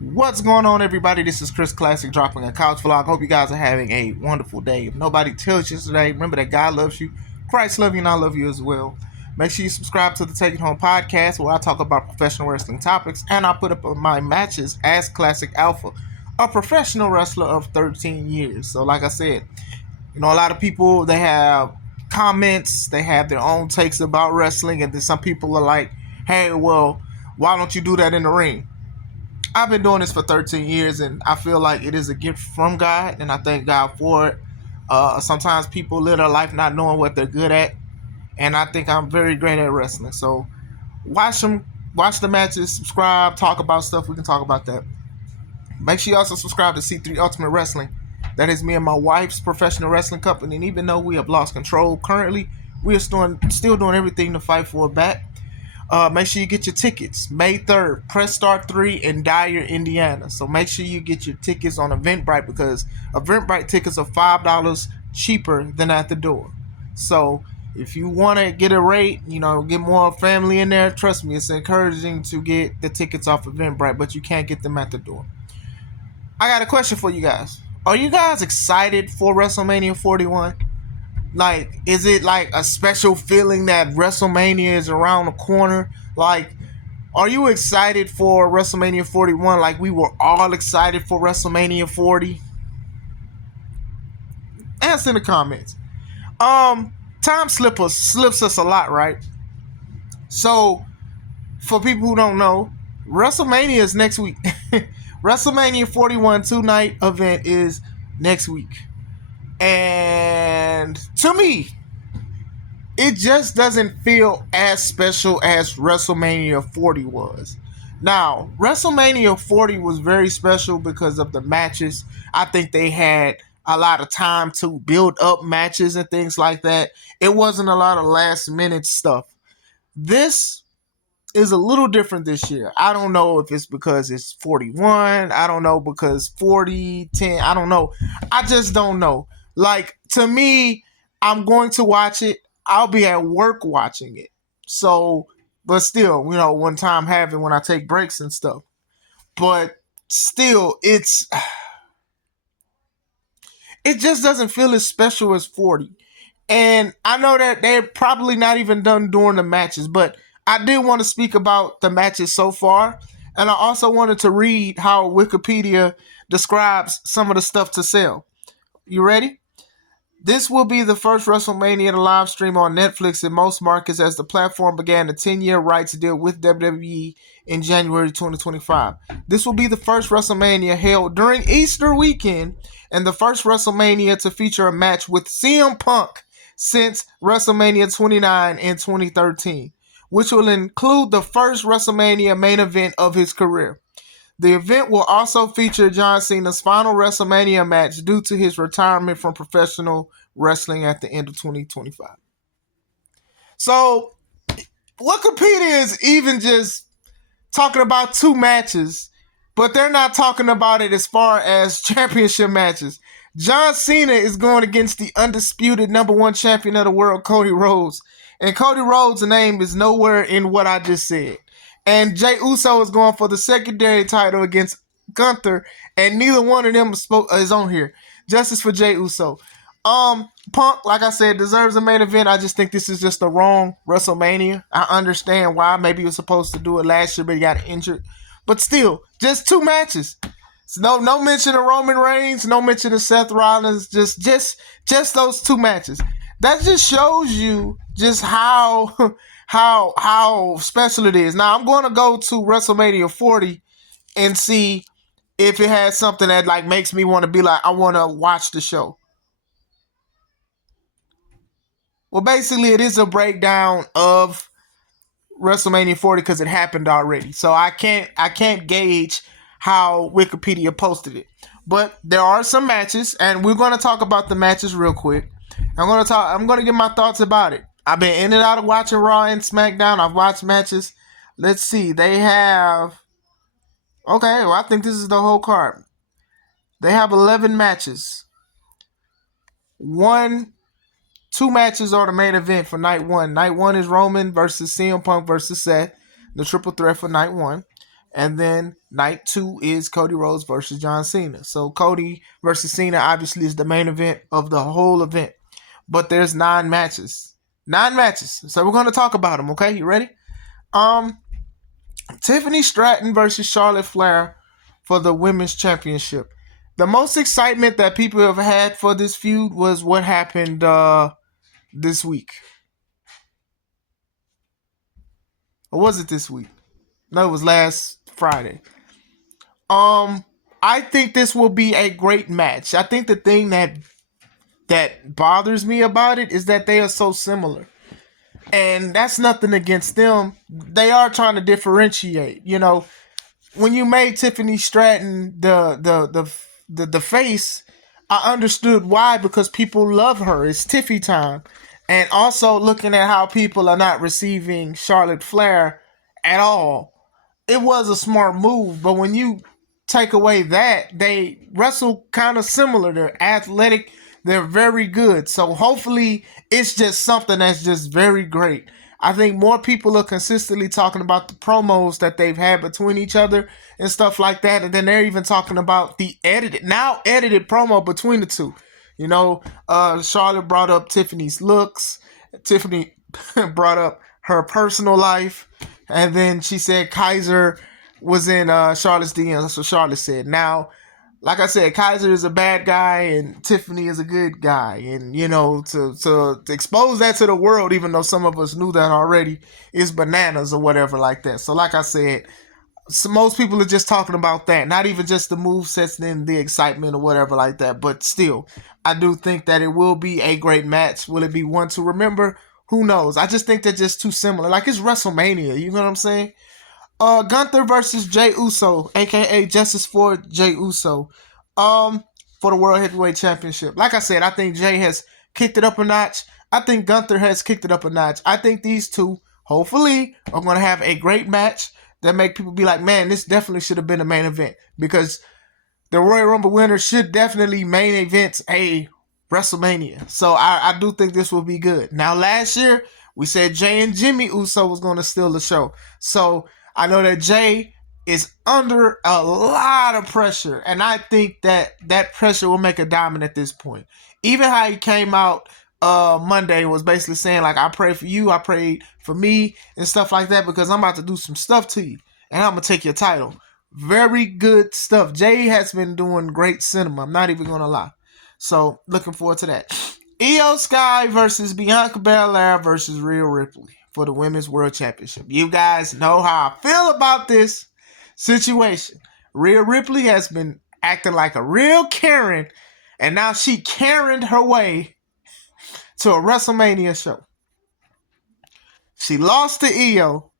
What's going on, everybody? This is Chris Classic dropping a couch vlog. Hope you guys are having a wonderful day. If nobody tells you today, remember that God loves you, Christ loves you, and I love you as well. Make sure you subscribe to the Take It Home podcast where I talk about professional wrestling topics and I put up my matches as Classic Alpha, a professional wrestler of 13 years. So, like I said, a lot of people they have comments, they have their own takes about wrestling, and then some people are like, "Hey, well, why don't you do that in the ring?" I've been doing this for 13 years, and I feel like it is a gift from God, and I thank God for it. Sometimes people live their life not knowing what they're good at, and I think I'm very great at wrestling. So watch them, watch the matches, subscribe, talk about stuff. We can talk about that. Make sure you also subscribe to C3 Ultimate Wrestling. That is me and my wife's professional wrestling company, and even though we have lost control currently, we are still doing everything to fight for it back. Make sure you get your tickets. May 3rd, Press Start 3 in Dyer, Indiana. So make sure you get your tickets on Eventbrite because Eventbrite tickets are $5 cheaper than at the door. So if you want to get a rate, get more family in there, trust me, it's encouraging to get the tickets off Eventbrite, but you can't get them at the door. I got a question for you guys. Are you guys excited for WrestleMania 41? Like, is it like a special feeling that WrestleMania is around the corner? Like, are you excited for WrestleMania 41 like we were all excited for WrestleMania 40? Answer in the comments. Time slips us a lot, right? So, for people who don't know, WrestleMania is next week. WrestleMania 41 two-night event is next week. And to me, it just doesn't feel as special as WrestleMania 40 was. Now, WrestleMania 40 was very special because of the matches. I think they had a lot of time to build up matches and things like that. It wasn't a lot of last minute stuff. This is a little different this year. I don't know if it's because it's 41. I don't know because 40, 10. I don't know. I just don't know. Like, to me, I'm going to watch it. I'll be at work watching it. So, but still, one time having when I take breaks and stuff. But still, it just doesn't feel as special as 40. And I know that they're probably not even done during the matches, but I did want to speak about the matches so far. And I also wanted to read how Wikipedia describes some of the stuff to sell. You ready? This will be the first WrestleMania to live stream on Netflix in most markets as the platform began a 10-year rights deal with WWE in January 2025. This will be the first WrestleMania held during Easter weekend and the first WrestleMania to feature a match with CM Punk since WrestleMania 29 in 2013, which will include the first WrestleMania main event of his career. The event will also feature John Cena's final WrestleMania match due to his retirement from professional wrestling at the end of 2025. So, Wikipedia is even just talking about two matches, but they're not talking about it as far as championship matches. John Cena is going against the undisputed number one champion of the world, Cody Rhodes. And Cody Rhodes' name is nowhere in what I just said. And Jey Uso is going for the secondary title against Gunther, and neither one of them is on here. Justice for Jey Uso. Punk, like I said, deserves a main event. I just think this is just the wrong WrestleMania. I understand why. Maybe he was supposed to do it last year, but he got injured. But still, just two matches. So no mention of Roman Reigns, no mention of Seth Rollins. Just those two matches. That just shows you just how special it is. Now I'm going to go to WrestleMania 40 and see if it has something that like makes me want to be like, I want to watch the show. Well, basically it is a breakdown of WrestleMania 40 because it happened already. So I can't gauge how Wikipedia posted it. But there are some matches, and we're going to talk about the matches real quick. I'm going to give my thoughts about it. I've been in and out of watching Raw and SmackDown. I've watched matches. Let's see. They have... Okay, well, I think this is the whole card. They have 11 matches. Two matches are the main event for night one. Night one is Roman versus CM Punk versus Seth, the triple threat for night one. And then night 2 is Cody Rhodes versus John Cena. So Cody versus Cena obviously is the main event of the whole event. But there's 9 matches. 9 matches. So we're going to talk about them, okay? You ready? Um, Tiffany Stratton versus Charlotte Flair for the women's championship. The most excitement that people have had for this feud was what happened this week. Or was it this week? No, it was last Friday. I think this will be a great match. I think the thing that bothers me about it is that they are so similar. And that's nothing against them. They are trying to differentiate. You know, when you made Tiffany Stratton the face, I understood why, because people love her. It's Tiffy time. And also looking at how people are not receiving Charlotte Flair at all, it was a smart move. But when you take away that, they wrestle kind of similar. They're athletic. They're very good. So hopefully it's just something that's just very great. I think more people are consistently talking about the promos that they've had between each other and stuff like that. And then they're even talking about the now edited promo between the two. You know, Charlotte brought up Tiffany's looks. Tiffany brought up her personal life. And then she said Kaiser was in Charlotte's DMs. That's what Charlotte said. Now, like I said, Kaiser is a bad guy and Tiffany is a good guy. And, you know, to expose that to the world, even though some of us knew that already, is bananas or whatever like that. So like I said, so most people are just talking about that, not even just the move sets and the excitement or whatever like that. But still, I do think that it will be a great match. Will it be one to remember? Who knows? I just think they're just too similar. Like, it's WrestleMania, you know what I'm saying? Gunther versus Jey Uso, aka Justice for Jey Uso, for the World Heavyweight Championship. Like I said, I think Jey has kicked it up a notch. I think Gunther has kicked it up a notch. I think these two, hopefully, are going to have a great match that make people be like, man, this definitely should have been a main event, because the Royal Rumble winner should definitely main event a WrestleMania. So I do think this will be good. Now, last year, we said Jey and Jimmy Uso was going to steal the show. So I know that Jey is under a lot of pressure, and I think that that pressure will make a diamond at this point. Even how he came out Monday was basically saying, like, I pray for you, I prayed for me, and stuff like that, because I'm about to do some stuff to you, and I'm going to take your title. Very good stuff. Jey has been doing great cinema. I'm not even going to lie. So, looking forward to that. Io Sky versus Bianca Belair versus Rhea Ripley for the Women's World Championship. You guys know how I feel about this situation. Rhea Ripley has been acting like a real Karen, and now she Karen'd her way to a WrestleMania show. She lost to Io.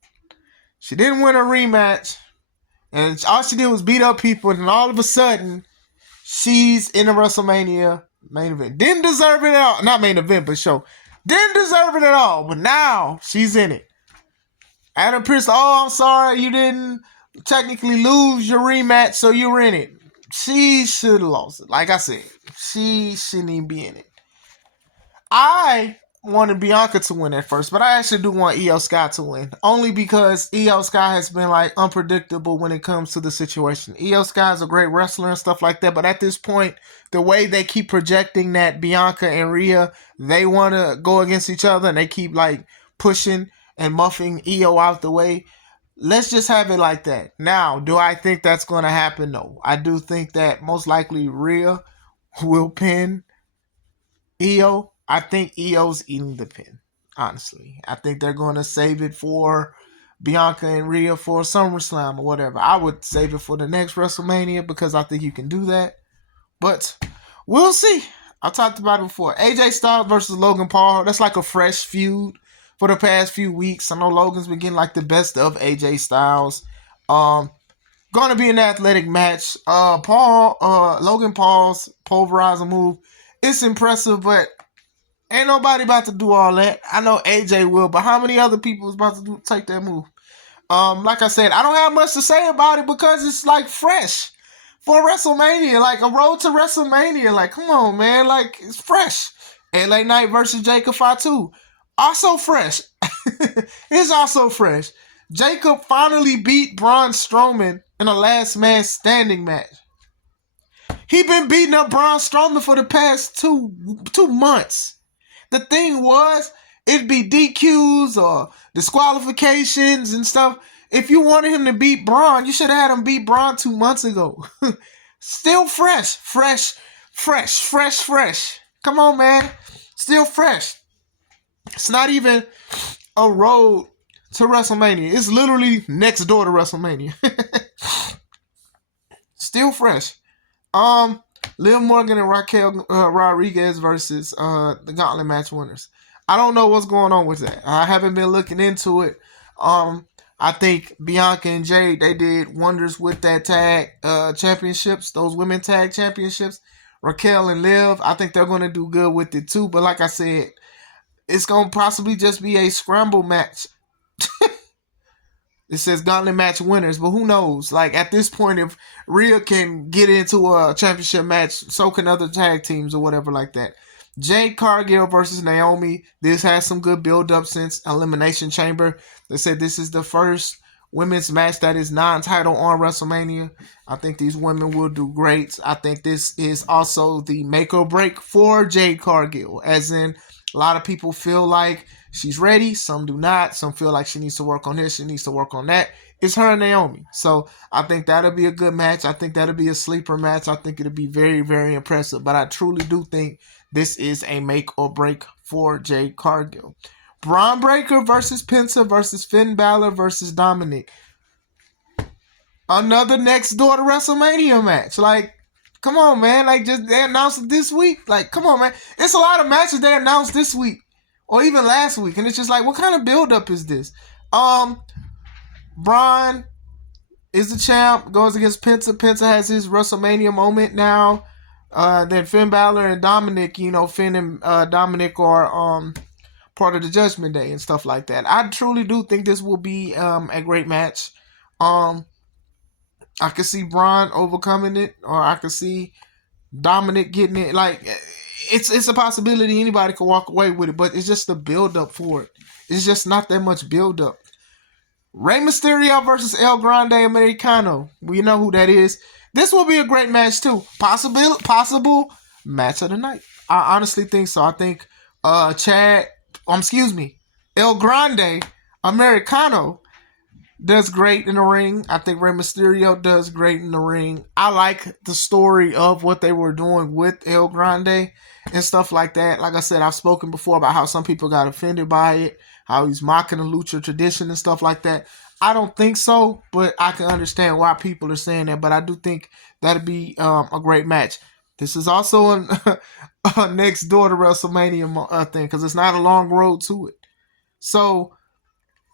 She didn't win a rematch, and all she did was beat up people, and all of a sudden, she's in a WrestleMania main event. Didn't deserve it at all. Not main event, but show. Didn't deserve it at all, but now she's in it. Adam Pearce, oh, I'm sorry, you didn't technically lose your rematch, so you were in it. She should have lost it. Like I said, she shouldn't even be in it. I wanted Bianca to win at first, but I actually do want Io Sky to win. Only because Io Sky has been like unpredictable when it comes to the situation. Io Sky is a great wrestler and stuff like that, but at this point, the way they keep projecting that Bianca and Rhea, they want to go against each other, and they keep like pushing and muffing Io out the way. Let's just have it like that. Now, do I think that's going to happen? No. I do think that most likely Rhea will pin Io. I think Io's eating the pin, honestly. I think they're going to save it for Bianca and Rhea for SummerSlam or whatever. I would save it for the next WrestleMania because I think you can do that. But we'll see. I talked about it before. AJ Styles versus Logan Paul. That's like a fresh feud for the past few weeks. I know Logan's been getting like the best of AJ Styles. Gonna be an athletic match. Logan Paul's pulverizer move. It's impressive, but ain't nobody about to do all that. I know AJ will, but how many other people is about to take that move? Like I said, I don't have much to say about it because it's like fresh for WrestleMania, like a road to WrestleMania. Like, come on, man, like it's fresh. LA Knight versus Jacob Fatu, also fresh. It's also fresh. Jacob finally beat Braun Strowman in a last man standing match. He been beating up Braun Strowman for the past two months. The thing was, it'd be DQs or disqualifications and stuff. If you wanted him to beat Braun, you should have had him beat Braun 2 months ago. Still fresh. Come on, man. Still fresh. It's not even a road to WrestleMania. It's literally next door to WrestleMania. Still fresh. Liv Morgan and Raquel Rodriguez versus the Gauntlet match winners. I don't know what's going on with that. I haven't been looking into it. I think Bianca and Jade, they did wonders with that tag championships, those women tag championships. Raquel and Liv, I think they're going to do good with it too. But like I said, it's going to possibly just be a scramble match. It says Gauntlet match winners, but who knows? Like, at this point, if Rhea can get into a championship match, so can other tag teams or whatever like that. Jade Cargill versus Naomi. This has some good build-up since Elimination Chamber. They said this is the first women's match that is non-title on WrestleMania. I think these women will do great. I think this is also the make or break for Jade Cargill, as in a lot of people feel like she's ready. Some do not. Some feel like she needs to work on this. She needs to work on that. It's her and Naomi. So I think that'll be a good match. I think that'll be a sleeper match. I think it'll be very, very impressive. But I truly do think this is a make or break for Jade Cargill. Braun Breaker versus Penta versus Finn Balor versus Dominic. Another next door to WrestleMania match. Like, come on, man. Like, just they announced it this week. Like, come on, man. It's a lot of matches they announced this week. Or even last week. And it's just like, what kind of build-up is this? Braun is the champ. Goes against Penta. Penta has his WrestleMania moment now. Then Finn Balor and Dominic, Finn and Dominic are part of the Judgment Day and stuff like that. I truly do think this will be a great match. I could see Braun overcoming it, or I could see Dominic getting it. Like, it's a possibility anybody could walk away with it, but it's just the build up for it. It's just not that much build up. Rey Mysterio versus El Grande Americano. We know who that is. This will be a great match too. Possible match of the night. I honestly think so. I think El Grande Americano does great in the ring. I think Rey Mysterio does great in the ring. I like the story of what they were doing with El Grande and stuff like that. Like I said, I've spoken before about how some people got offended by it, how he's mocking the lucha tradition and stuff like that. I don't think so, but I can understand why people are saying that. But I do think that'd be a great match. This is also a next door to WrestleMania thing, because it's not a long road to it. So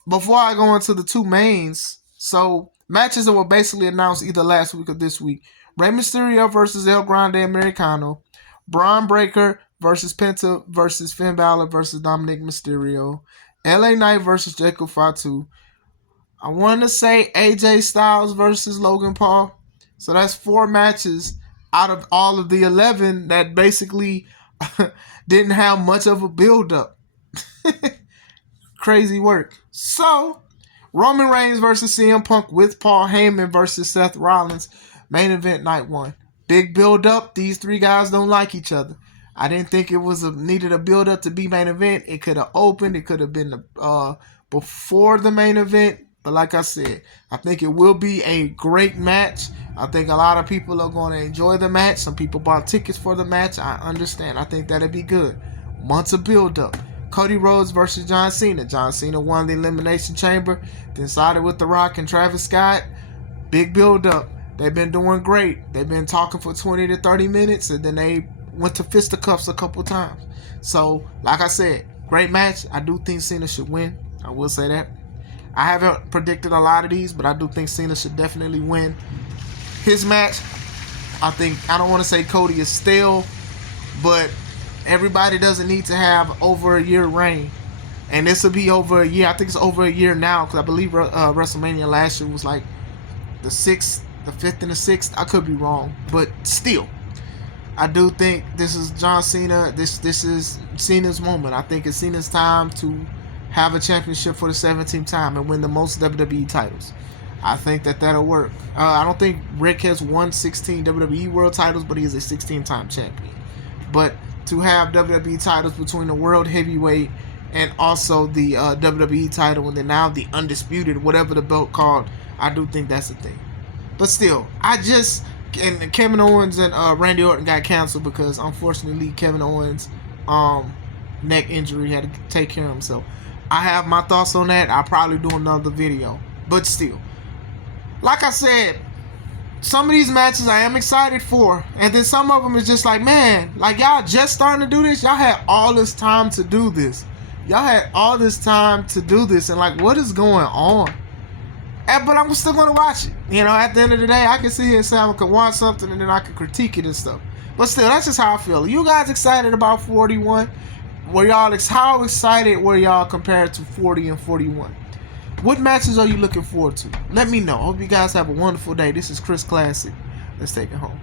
before I go into the two mains, so matches that were basically announced either last week or this week. Rey Mysterio versus El Grande Americano. Braun Breaker versus Penta versus Finn Balor versus Dominic Mysterio. LA Knight versus Jacob Fatu. I want to say AJ Styles versus Logan Paul. So that's 4 matches out of all of the 11 that basically didn't have much of a build-up. Crazy work. So, Roman Reigns versus CM Punk with Paul Heyman versus Seth Rollins. Main event night 1. Big build-up. These 3 guys don't like each other. I didn't think it was needed a build-up to be main event. It could have opened. It could have been before the main event. But like I said, I think it will be a great match. I think a lot of people are going to enjoy the match. Some people bought tickets for the match. I understand. I think that'll be good. Months of build-up. Cody Rhodes versus John Cena. John Cena won the Elimination Chamber. Then sided with The Rock and Travis Scott. Big build-up. They've been doing great. They've been talking for 20 to 30 minutes. And then they went to fisticuffs a couple times. So, like I said, great match. I do think Cena should win. I will say that. I haven't predicted a lot of these, but I do think Cena should definitely win his match. I don't want to say Cody is stale, but everybody doesn't need to have over a year reign. And this will be over a year. I think it's over a year now, because I believe WrestleMania last year was like the 6th, the 5th, and the 6th. I could be wrong, but still, I do think this is John Cena. This is Cena's moment. I think it's Cena's time to have a championship for the 17th time and win the most WWE titles. I think that that'll work. I don't think Rick has won 16 WWE World titles, but he is a 16-time champion. But to have WWE titles between the World Heavyweight and also the WWE title, and then now the Undisputed, whatever the belt called, I do think that's a thing. But still, and Kevin Owens and Randy Orton got canceled because, unfortunately, Kevin Owens' neck injury had to take care of himself. I have my thoughts on that. I'll probably do another video. But still, like I said, some of these matches I am excited for. And then some of them is just like, man, like y'all just starting to do this? Y'all had all this time to do this. Y'all had all this time to do this. And like, what is going on? But I'm still going to watch it. You know, at the end of the day, I can sit here and say I can watch something and then I can critique it and stuff. But still, that's just how I feel. Are you guys excited about 41? How excited were y'all compared to 40 and 41? What matches are you looking forward to? Let me know. Hope you guys have a wonderful day. This is Chris Classic. Let's take it home.